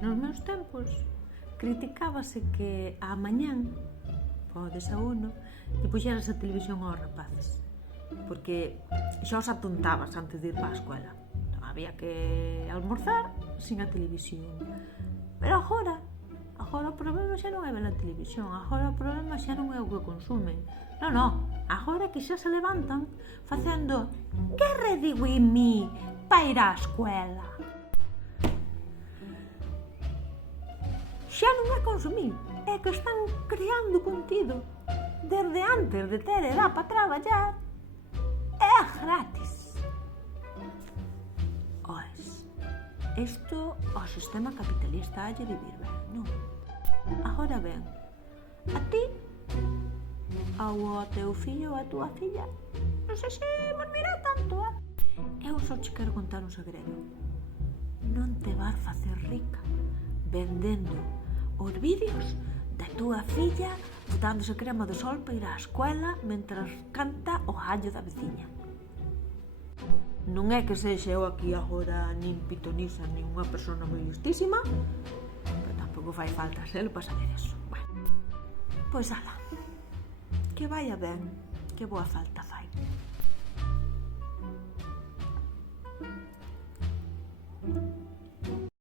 Nos meus tempos criticábase que á mañán, ao desauno, lle puxeras a televisión aos rapaces, porque xa os atontabas antes de ir para a escuela. Entón, había que almorzar sin a televisión. Pero agora o problema xa non é ver a televisión, agora o problema xa non é o que consumen. Non, agora que xa se levantan facendo que redigo en mí para ir á escuela. Xa non é consumir, é que están creando contido. Desde antes de ter edad para traballar, é gratis. Oes, isto ao sistema capitalista halle vivir ben, non? Agora ben, a ti ou ao teu fillo ou a tua filla, non sei se vos mirá tanto, Eu só che quero contar un segredo. Non te vas facer rica vendendo os vídeos da túa filla botándose crema de sol para ir á escuela mentras canta o gallo da veciña. Non é que sexa eu aquí agora nin pitonisa nin unha persona moi listísima, pero tampouco fai falta ser para saber eso. Bueno, pois ala, que vaya ben, que boa falta fai.